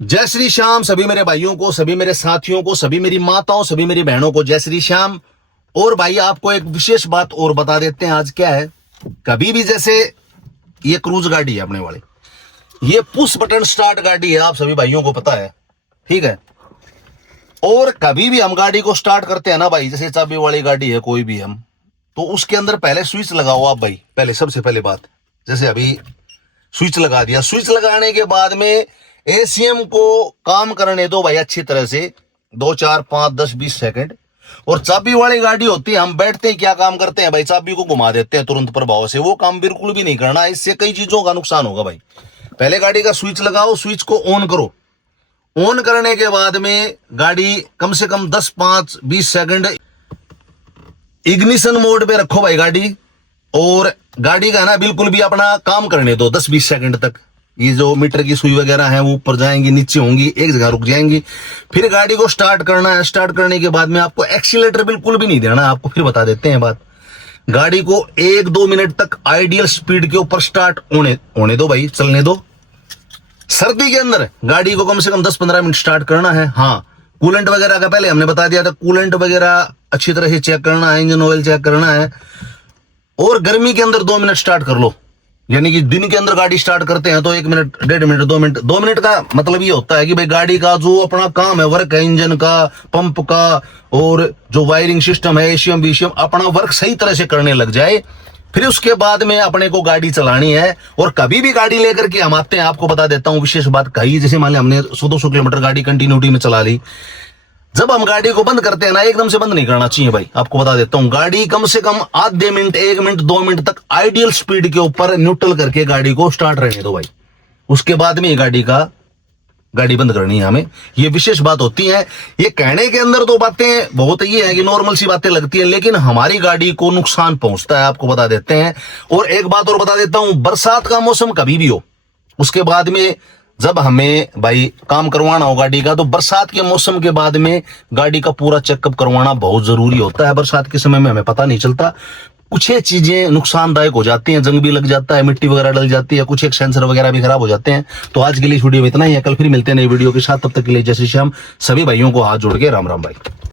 जय श्री श्याम सभी मेरे भाइयों को, सभी मेरे साथियों को, सभी मेरी माताओं, सभी मेरी बहनों को जय श्री श्याम। और भाई आपको एक विशेष बात और बता देते हैं। आज क्या है, कभी भी जैसे ये क्रूज गाड़ी है अपने वाली, ये पुश बटन स्टार्ट गाड़ी है, आप सभी भाइयों को पता है, ठीक है। और कभी भी हम गाड़ी को स्टार्ट करते हैं ना भाई, जैसे चाबी वाली गाड़ी है कोई भी हम, तो उसके अंदर पहले स्विच लगाओ आप भाई। पहले सबसे पहले बात, जैसे अभी स्विच लगा दिया, स्विच लगाने के बाद में एसीएम को काम करने दो भाई अच्छी तरह से, 2 4 5 10 20 सेकंड। और चाबी वाली गाड़ी होती है, हम बैठते हैं क्या काम करते हैं भाई, चाबी को घुमा देते हैं तुरंत प्रभाव से। वो काम बिल्कुल भी नहीं करना, इससे कई चीजों का नुकसान होगा भाई। पहले गाड़ी का स्विच लगाओ, स्विच को ऑन करो। ऑन करने के बाद में गाड़ी कम से कम 10 5 20 सेकंड इग्निशन मोड पे रखो भाई गाड़ी। और गाड़ी का ना बिल्कुल भी अपना काम करने दो 10 20 सेकंड तक। ये जो मीटर की सुई वगैरह है वो ऊपर जाएंगी, नीचे होंगी, एक जगह रुक जाएंगी। फिर गाड़ी को स्टार्ट करना है। स्टार्ट करने के बाद में आपको एक्सीलेटर बिल्कुल भी नहीं देना। आपको फिर बता देते हैं बात, गाड़ी को 1-2 मिनट तक आइडियल स्पीड के ऊपर स्टार्ट होने दो भाई, चलने दो। सर्दी के अंदर गाड़ी को कम से कम 10-15 मिनट स्टार्ट करना है। हाँ, कूलेंट वगैरह का पहले हमने बता दिया था, कूलेंट वगैरह अच्छी तरह से चेक करना है, इंजन ऑयल चेक करना है। और गर्मी के अंदर 2 मिनट स्टार्ट कर लो, यानी कि दिन के अंदर गाड़ी स्टार्ट करते हैं तो 1 मिनट 1.5 मिनट 2 मिनट 2 मिनट का मतलब ये होता है कि भाई गाड़ी का जो अपना काम है, वर्क है, इंजन का, पंप का और जो वायरिंग सिस्टम है, एशियम बीशियम, अपना वर्क सही तरह से करने लग जाए। फिर उसके बाद में अपने को गाड़ी चलानी है। और कभी भी गाड़ी लेकर के हम आते हैं, आपको बता देता हूं विशेष बात कही, जैसे मान लिया हमने 100-200 किलोमीटर गाड़ी कंटिन्यूटी में चला ली, जब हम गाड़ी को बंद करते हैं ना, एकदम से बंद नहीं करना चाहिए भाई। आपको बता देता हूं, गाड़ी कम से कम आधे मिनट 1 मिनट 2 मिनट तक आइडियल स्पीड के ऊपर न्यूट्रल करके गाड़ी को स्टार्ट रहने दो भाई। उसके बाद में गाड़ी बंद करनी है हमें। ये विशेष बात होती है। ये कहने के अंदर तो बातें बहुत ये है कि नॉर्मल सी बातें लगती है, लेकिन हमारी गाड़ी को नुकसान पहुंचता है, आपको बता देते हैं। और एक बात और बता देता हूं, बरसात का मौसम कभी भी हो, उसके बाद में जब हमें भाई काम करवाना हो गाड़ी का, तो बरसात के मौसम के बाद में गाड़ी का पूरा चेकअप करवाना बहुत जरूरी होता है। बरसात के समय में हमें पता नहीं चलता, कुछ चीजें नुकसानदायक हो जाती हैं, जंग भी लग जाता है, मिट्टी वगैरह डल जाती है, कुछ एक सेंसर वगैरह भी खराब हो जाते हैं। तो आज के लिए वीडियो में इतना ही है, कल फिर मिलते हैं नई वीडियो के साथ। तब तक के लिए जय श्री श्याम। सभी भाइयों को हाथ जोड़ के राम राम भाई।